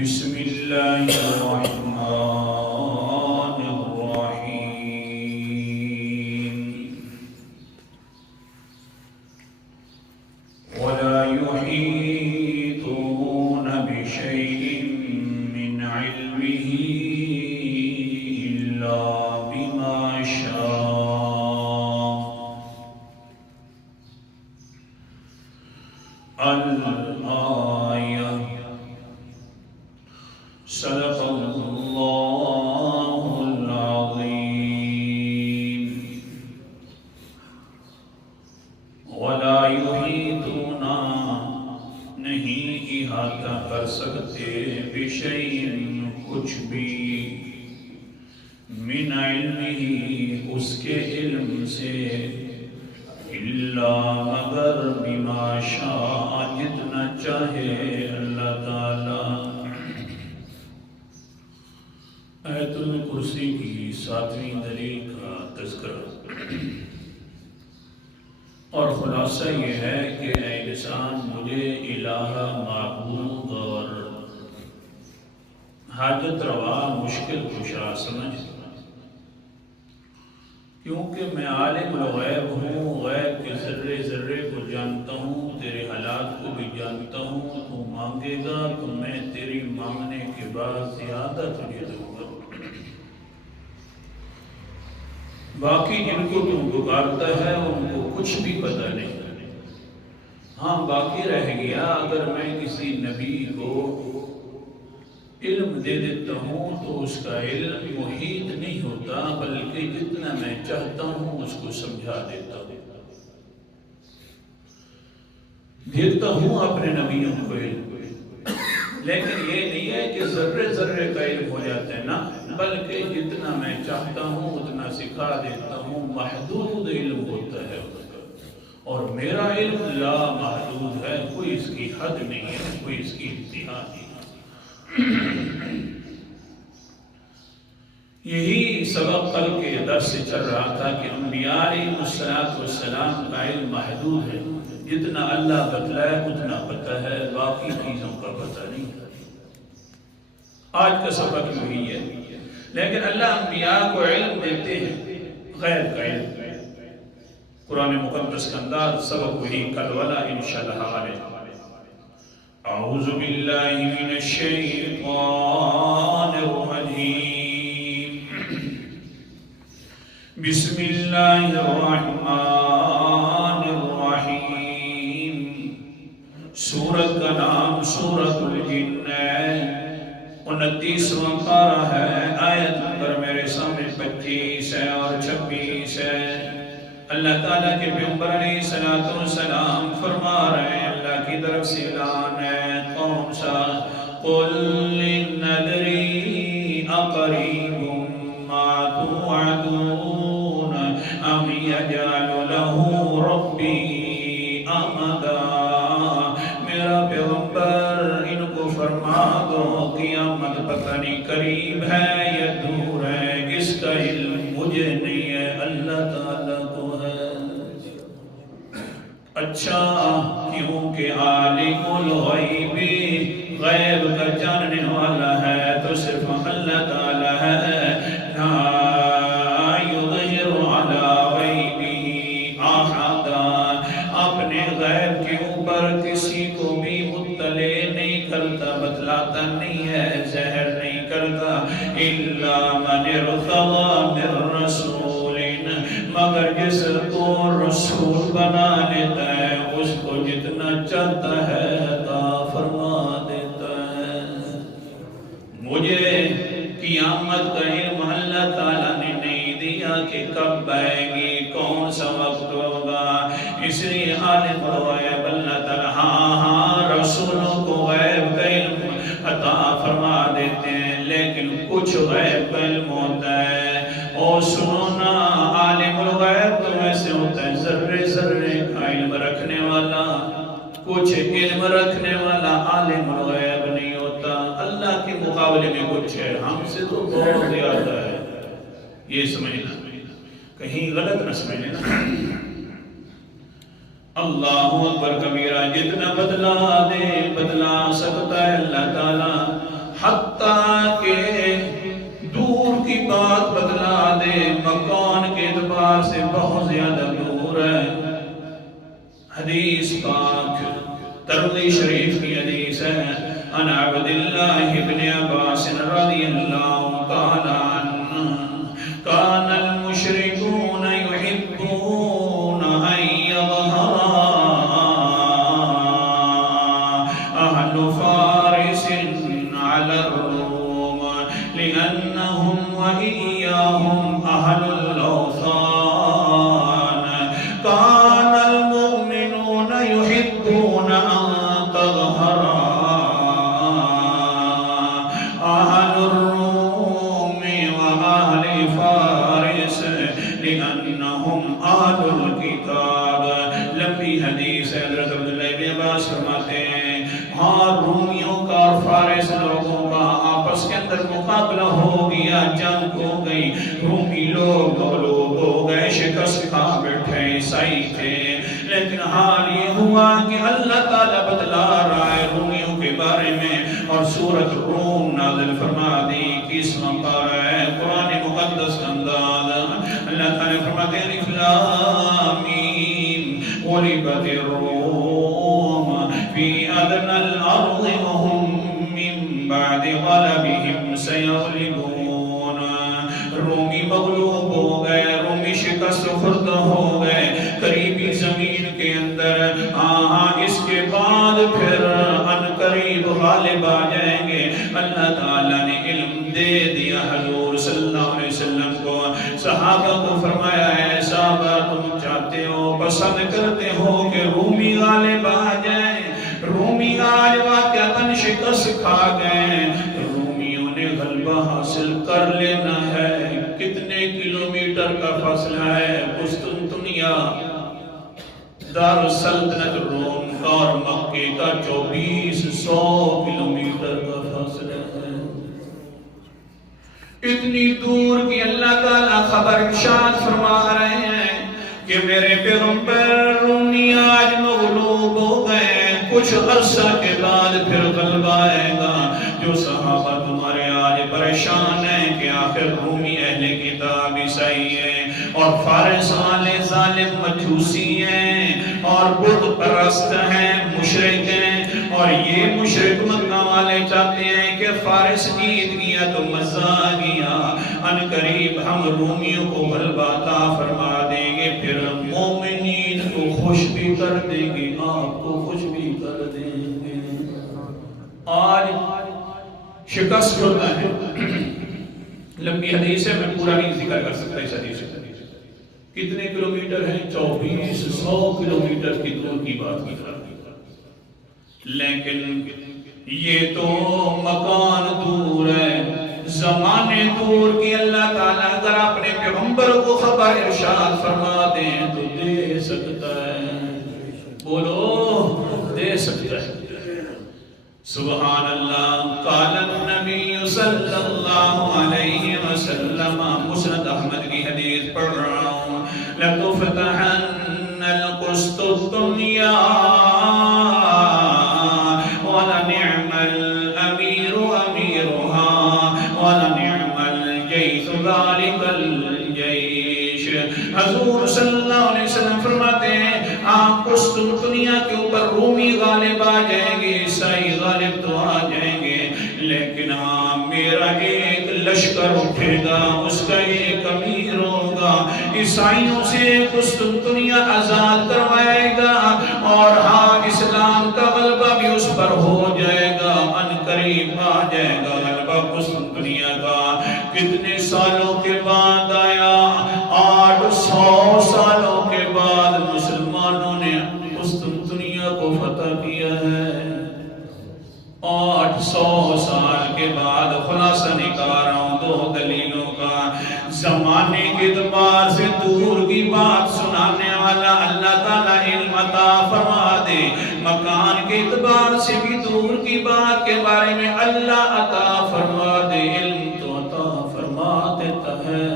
بسم اللہ الرحمن الرحیم ولا يحيطون بشيء من علمه إلا بما شاء الآية صدق اللہ العظیم ولا يحيطون نہیں احاطہ کر سکتے بشیء کچھ بھی من علمہ اس کے علم سے الا مگر بما شاء جتنا چاہے اللہ تعالی۔ آیت الکرسی کی 7ویں دلیل کا تذکرہ اور خلاصہ یہ ہے کہ اے انسان مجھے الہ معبود اور حاجت روا مشکل کشا سمجھ، کیونکہ میں عالم الغیب ہوں، غیب کے ذرے ذرے کو جانتا ہوں، تیرے حالات کو بھی جانتا ہوں۔ تو مانگے گا تو میں تیری مانگنے کے بعد زیادہ تجھے دوں گا۔ باقی جن کو تم پکارتا ہے ان کو کچھ بھی پتہ نہیں۔ ہاں باقی رہ گیا اگر میں کسی نبی کو علم دے دیتا ہوں تو اس کا علم محیط نہیں ہوتا، بلکہ جتنا میں چاہتا ہوں اس کو سمجھا دیتا ہوں۔ دیتا ہوں اپنے نبیوں کو علم، لیکن یہ نہیں ہے کہ ذرے ذرے کا علم ہو جاتا ہے، نہ، بلکہ جتنا میں چاہتا ہوں اتنا سکھا دیتا ہوں۔ محدود علم ہوتا ہے اور میرا علم لا محدود ہے، کوئی اس کی حد نہیں ہے، کوئی اس کی انتہا نہیں ہے۔ یہی سبق کل کے درس سے چل رہا تھا کہ انبیاء علیہ السلام کا علم محدود ہے، جتنا اللہ بتلائے اتنا پتہ ہے، باقی چیزوں کا پتہ نہیں ہے۔ آج کا سبق یہی ہے، لیکن اللہ انبیاء کو علم دیتے ہیں، غیب کا علم۔ قرآن مقدس کا انداز سبق وہی کل والا انشاءاللہ علیہ۔ اعوذ باللہ من الشیطان الرجیم، بسم اللہ الرحمن الرحیم۔ سورت کا نام سورت الجن ہے، 29واں پارہ ہے، آیت نمبر میرے سامنے 25 ہے اور 26 ہے۔ اللہ تعالیٰ کے پیغمبر علیہ السلام فرما رہے ہیں، اللہ کی طرف سے اعلان ہے، کون سا؟ قُلْ إِنْ أَدْرِي أَقَرِيبٌ مَا تُوعَدُونَ أَمْ يَجْعَلُ لَهُ رَبِّي أَمَدًا۔ میرا پیغمبر ان کو فرما دو قیامت پتہ نہیں قریب ہے یا دور ہے، اس کا علم مجھے نہیں ہے، اللہ تعالیٰ کو ہے۔ اچھا، کیونکہ عالم الغیب غیب کا جاننے والا ہے تو صرف اللہ تعالیٰ ہے۔ لا یظہر علی غیبہ احدا، اپنے غیب کے اوپر کسی کو بھی مطلع نہیں کرتا، بتلاتا نہیں ہے، ظاہر نہیں کرتا۔ الا من ارتضی من رسول، مگر جس کو رسول بنا لیتا ہے اس کو جتنا چاہتا ہے عطا فرما دیتا ہے۔ مجھے قیامت کا علم اللہ تعالیٰ نے نہیں دیا کہ کب آئے گی، کون سا وقت ہوگا، اس لیے عالم الغیب اللہ تعالیٰ ہاں رسولوں کو غیب کا علم عطا فرما دیتے ہیں، لیکن کچھ غیب کا علم ہوتا ہے اور سنونا، عالم الغیب تو ایسے ہوتا ہے ذرے ذرے کا علم رکھنے والا، کچھ علم رکھنے والا عالم الغیب نہیں ہوتا۔ اللہ کے مقابلے میں کچھ ہے، ہم سے تو بہت زیادہ ہے، یہ سمجھنا، کہیں غلط نہ سمجھنا۔ اللہ اکبر کبیرہ، جتنا بدلا دے بدلا سکتا ہے اللہ تعالیٰ، ترمذی شریف کی حدیث ہے عن عبداللہ ابن عباس رضی اللہ تعالی عنہ کان المشرکون یحبون ان یظہر اہل فارس علی الروم لأنهم وإياهم أهل الأوثان كان المؤمنون يحبون أن تظهر أهل الروم وأهل فارس لأنهم أهل الكتاب. لمبی حدیث ہے، حضرت عبداللہ ابن عباس فرماتے ہیں ہاں رومیوں کا اور فارس لوگوں کا آپس کے اندر مقابلہ ہو گیا، جنگ ہو گئی، رومی لوگ مغلوب ہو گئے، شکست کھا بیٹھے، عیسائی تھے، لیکن حال یہ ہوا کہ اللہ تعالیٰ بتلا رہا ہے رومیوں کے بارے میں، اور سورۃ روم نازل فرما دی کس مقام ہے قرآن مقدس کا انداز. اللہ تعالیٰ فرماتے ہیں الف لام میم غلبت الروم فی ادنی الارض وهم من بعد غلبهم سیغلبون. رومی مغلوب ہو گئے، رومی شکست خورد ہو گئے قریبی زمین کے اندر، اس کے بعد پھر ان قریب غالب آ جائیں گے. اللہ تعالیٰ نے علم دے دیا حضور صلی اللہ علیہ وسلم کو، صحابہ کو فرمایا ہے صحابہ تم چاہتے ہو، پسند کرتے ہو کہ رومی غالب آ جائیں. رومی آج واقعتاً شکست کھا گئے، رومیوں نے غلبہ حاصل کر لینا ہے. کتنے کلومیٹر کا فاصلہ ہے قسطنطنیہ دار السلطنت روم اور مکے کا 2400 کلومیٹر کا فاصلہ ہے. اتنی دور کی اللہ تعالیٰ خبر ارشاد فرما رہے ہیں کہ میرے پیغمبر رومی آج مغلوب ہو گئے، کچھ عرصہ کے بعد پھر غلبہ آئے گا. جو صحابہ تمہارے آج پریشان ہیں کہ آخر رومی اہل کتاب عیسائی ہیں اور فارس والے ظالم مجوسی ہیں اور بت پرست ہیں، مشرک ہیں، اور یہ مشرک مکہ والے چاہتے ہیں کہ فارس جیت گیا تو مزہ گیا، ان قریب ہم رومیوں کو غلبہ عطا فرما دیں گے، پھر مومنین کو خوش بھی کر دیں گے، آپ کو خوش بھی کر دیں گے. آج شکست ہوتا ہے. لمبی حدیث ہے، میں پورا نہیں ذکر کر سکتا اس حدیث سے. کتنے کلومیٹر ہیں؟ 2400 کلومیٹر کی دور کی بات کی کر دی. لیکن یہ تو مکان دور ہے، زمانے دور کی. اللہ تعالیٰ اگر اپنے پیغمبر کو خبر ارشاد فرما دیں تو دے سکتا ہے. بولو دے سکتا ہے. سبحان اللہ. قال النبی صلی اللہ علیہ وسلم، مسند احمد کی حدیث پڑھ رہا ہوں، لَتُفْتَحَنَّ الْقُسْطُنْطِنِيَّ وَلَنِعْمَ الْأَمِيرُ أَمِيرُهَا وَلَنِعْمَ الْجَيْشُ ذَلِكَ الْجَيْشُ. حضور صلی اللہ علیہ وسلم فرماتے ہیں قسطنطنیہ کے اوپر رومی غالب آ جائیں گے، عیسائی غالب تو آ جائیں گے، لیکن میرا ایک لشکر اٹھے گا، اس کا ایک امیر ہوگا، عیسائیوں سے قسطنطنیہ آزاد کروائے گا، اور اسلام کا غلبہ بھی اس پر ہو جائے گا. ان قریب آ جائے گا غلبہ قسطنطنیہ کا. کتنے سالوں کے بعد آیا؟ 800 سالوں کے بعد مسلمانوں نے قسطنطنیہ کو فتح کیا ہے. 800 سال کے بعد خلاصہ نکال رہا ہوں 2 دلیلوں کا. زمانے کے اعتبار سے دور کی بات سنانے والا اللہ تعالیٰ علم عطا فرما دے، مکان کے اعتبار سے بھی دور کی بات کے بارے میں اللہ عطا فرما دے. علم تو عطا فرما دیتا ہے،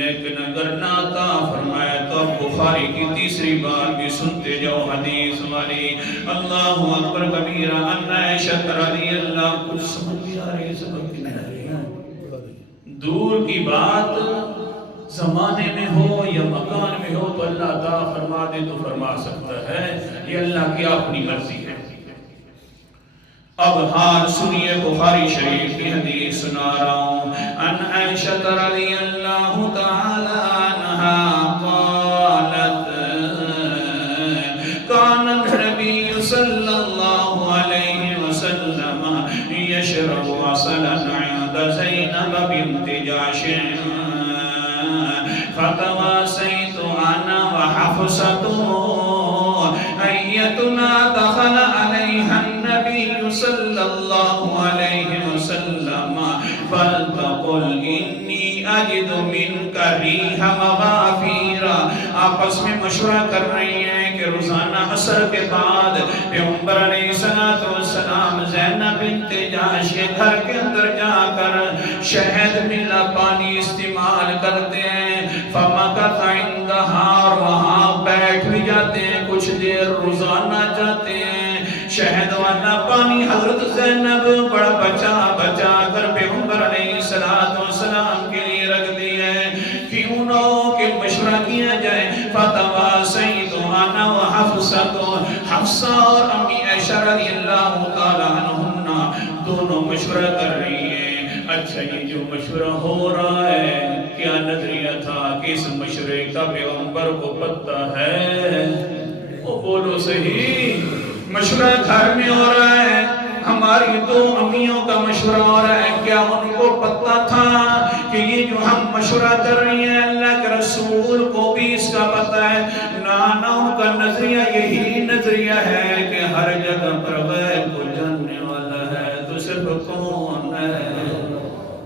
لیکن اگر نہ عطا فرمائے تو اب بخاری کی تیسری بات بھی سنتے جاؤ حدیث والی. اللہ اکبر کبیرہ. ان عائشہ رضی اللہ. کچھ سمجھ بھی آ رہی ہے؟ سبق کی نہیں آ رہی ہے؟ دور کی بات زمانے میں ہو یا مکان میں ہو تو اللہ عطا فرما دے تو فرما سکتا ہے. یہ اللہ کی اپنی مرضی ہے. اب حال سنیے بخاری شریف کی حدیث سنا رہا ہوں. ان عائشہ رضی اللہ تعالی عنہا قالت کان النبی صلی اللہ علیہ وسلم یشرب عسلا عند زینب بنت جحش فتواسیت انا وحفصة ایتنا دخل علیہا النبی صلی اللہ علیہ وسلم فلتقل انی اجد منک ریح مغافیر. آپس میں مشورہ کر رہی ہیں کہ روزانہ عصر کے بعد پیغمبر علیہ السلام زینب بنت جحش کے گھر کے اندر جا کر شہد ملا پانی استعمال کرتے ہیں. فمکث عندہا، اور وہاں بیٹھ بھی جاتے ہیں کچھ دیر، روزانہ جاتے ہیں. شہد والا پانی حضرت زینب بڑا بچا بچا کر پیغمبر علیہ السلام کے لیے رکھ دی ہے. کیوں نہ کہ مشورہ کیا جائے. فتواسیت انا وحفصة، حفصہ اور امی عائشہ رضی اللہ تعالی عنہن دونوں مشورہ کر رہی ہیں. اچھا یہ جو مشورہ ہو رہا ہے کیا نظریہ تھا کہ اس مشورے کا پیغمبر کو پتہ ہے؟ وہ بولو صحیح. مشورہ گھر میں ہو رہا ہے، ہماری دو امیوں کا مشورہ ہو رہا ہے، کیا ان کو پتہ تھا کہ یہ جو ہم مشورہ کر رہی ہیں اللہ کے رسول کو بھی اس کا پتہ ہے؟ ناناؤں کا نظریہ یہی نظریہ ہے کہ ہر جگہ پر غیب کو جاننے والا ہے تو صرف کون ہے؟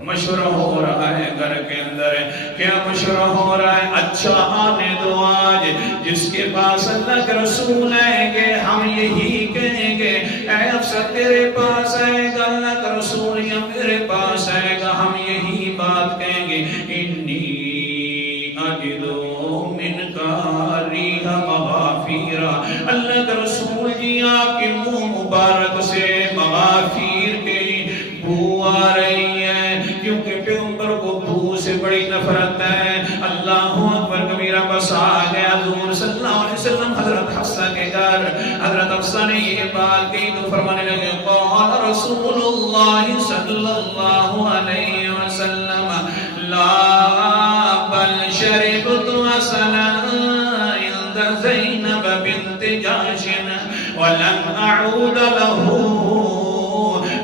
مشورہ ہو رہا ہے گھر کے اندر. کیا مشورہ ہو رہا ہے؟ اچھا آنے دو آج جس کے پاس اللہ کے رسول آئیں گے ہم یہی کہیں گے اے افسر تیرے پاس آئے گا اللہ کا رسول یا میرے پاس آئے گا ہم یہی بات کہیں گے انی اجدو من کا ریح مغافیر. اللہ کا رسول جی آپ کے منہ مبارک سے مغافیر کی بو آ رہی ہے کیونکہ پیغمبر کو بو سے بڑی نفرت ہے. اللہ اکبر کبیرہ. بس آ گیا حضور صلی اللہ علیہ وسلم حضرت حفصہ کے گھر. حضرت حفصہ نے یہ بات کہی تو فرمانے لگے قال رسول اللہ صلی اللہ علیہ وسلم لا بل شربت عسلا عند زینب بنت جحش ولم اعود له.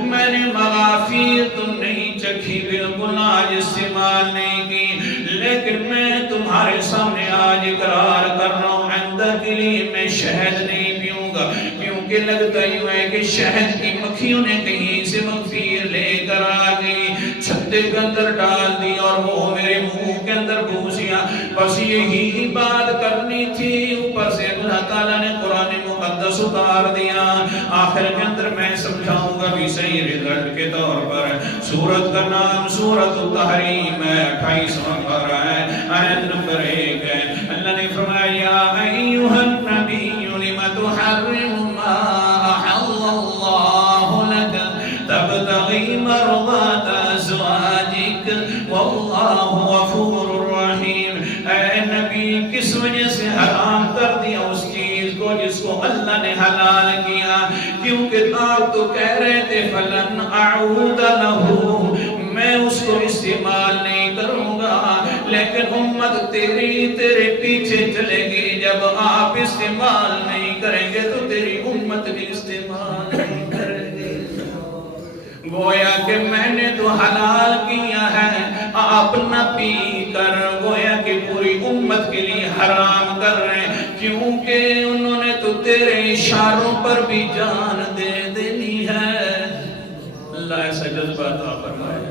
میں نے مغافیر تو نہیں چکھی، بالکل آج استعمال نہیں کی، لیکن میں تمہارے سامنے آج اقرار کر رہا ہوں آئندہ کے لیے میں شہد نہیں پیوں گا. کیونکہ لگتا یوں ہے کہ شہد کی مکھیوں نے کہیں سے مغفیر لے کر آ گئی، چھتے کے اندر ڈال دی اور وہ میرے منہ کے اندر گھوسیاں. بس یہی بات کرنی تھی. اوپر سے اللہ تعالیٰ نے قرآن مقدس اتار دیا. آخر کے اندر میں سمجھاؤں گا بھی صحیح رزلٹ کے طور پر. سورت کا نام سورت التحریم ہے، 28واں پارہ ہے، آیت نمبر 1 ہے. اللہ نے فرمایا یا ایھا النبی لم تحرم ما احل اللہ لک تبتغی مرضات ازواجک واللہ غفور رحیم. اے نبی کس وجہ سے حرام کر دیا اس چیز کو جس کو اللہ نے حلال کیا؟ کیونکہ آپ تو کہہ رہے تھے فلن اعود لہ، میں اس کو استعمال نہیں کروں گا، لیکن امت تیرے پیچھے چلے گی. جب آپ استعمال نہیں کریں گے تو تیری امت بھی استعمال نہیں کرے گی. گویا کہ میں نے تو حلال کیا ہے آپ نہ پی کر، گویا کہ پوری امت کے لیے حرام کر رہے ہیں. کیونکہ انہوں نے تو تیرے اشاروں پر بھی جان دے دینی ہے. اللہ ایسا جذبہ عطا فرمائے.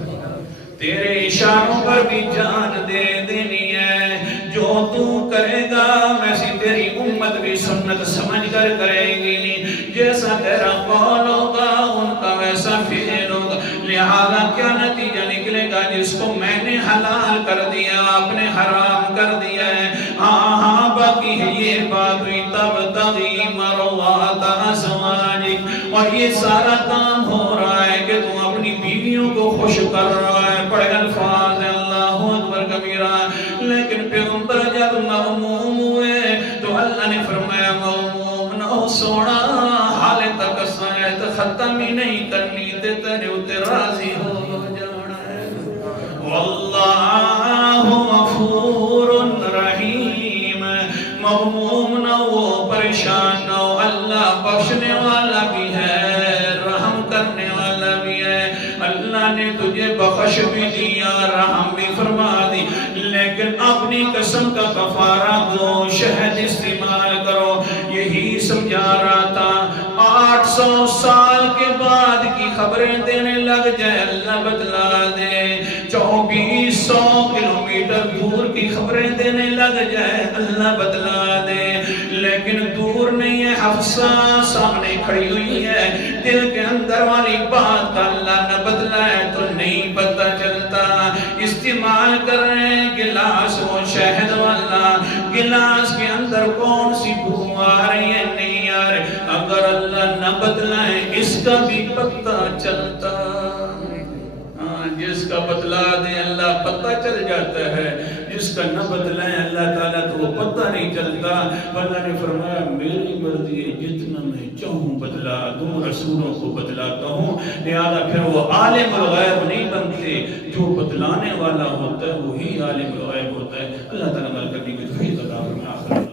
تیرے اشاروں پر بھی جان دے دینی ہے. جو تو کرے گا ویسی تیری امت بھی سنت سمجھ کر کرے گی. جیسا تیرا قول ہوگا ان کا ویسا فعل ہوگا. لہذا کیا نتیجہ نکلے گا؟ جس کو میں نے حلال کر دیا آپ نے حرام کر دیا ہے. ہاں باقی ہے یہ بات ہوئی تبتغی مرضات ازواجک، اور یہ سارا کام ہو رہا ہے کہ تم اپنی بیویوں کو خوش کر رہا ہے. بڑے الفاظ اللہ اکبر کبیرہ. لیکن پیغمبر جب مغموم ہوئے تو اللہ نے فرمایا مغموم نہ ہو سونا، حال تک سایت ختم ہی نہیں کرنی تے تیرے اتے راضی ہو جانا ہے واللہ غفور رحیم مغموم نہ ہو پریشان نہ ہو اللہ بخشنے والا بھی ہے رحم کرنے والا بھی ہے اللہ نے تجھے بخش بھی دیا رحم بھی فرما دی لیکن اپنی قسم کا کفارہ دو شہد استعمال کرو یہی سمجھا رہا تھا 800 سال کے بعد کی خبریں دینے لگ جائے اللہ بدلا دے 2400 کلومیٹر دور کی خبریں دینے لگ جائے اللہ بدلا دے لیکن دور نہیں ہے حفصہ سامنے کھڑی ہوئی ہے دل کے اندر والی بات کا اللہ نہ بدلا ہے تو نہیں پتہ چلتا استعمال کر رہے ہیں گلاس وہ شہد والا گلاس کے اندر کون سی بو آ رہی ہے نہیں آ رہی اگر اللہ نہ بدلائے اس کا بھی پتہ چلتا جس کا بدلا دے اللہ پتہ چل جاتا ہے جس کا نہ بدلائے اللہ تعالیٰ تو وہ پتہ نہیں چلتا اللہ نے فرمایا میری مرضی ہے جتنا میں چاہوں بدلا دوں رسولوں کو بدلاتا ہوں لہذا پھر وہ عالم الغیب نہیں بنتے جو بدلانے والا ہوتا ہے وہی عالم الغیب ہوتا ہے اللہ تعالیٰ عمل کرنے کی توفیق عطا فرمائے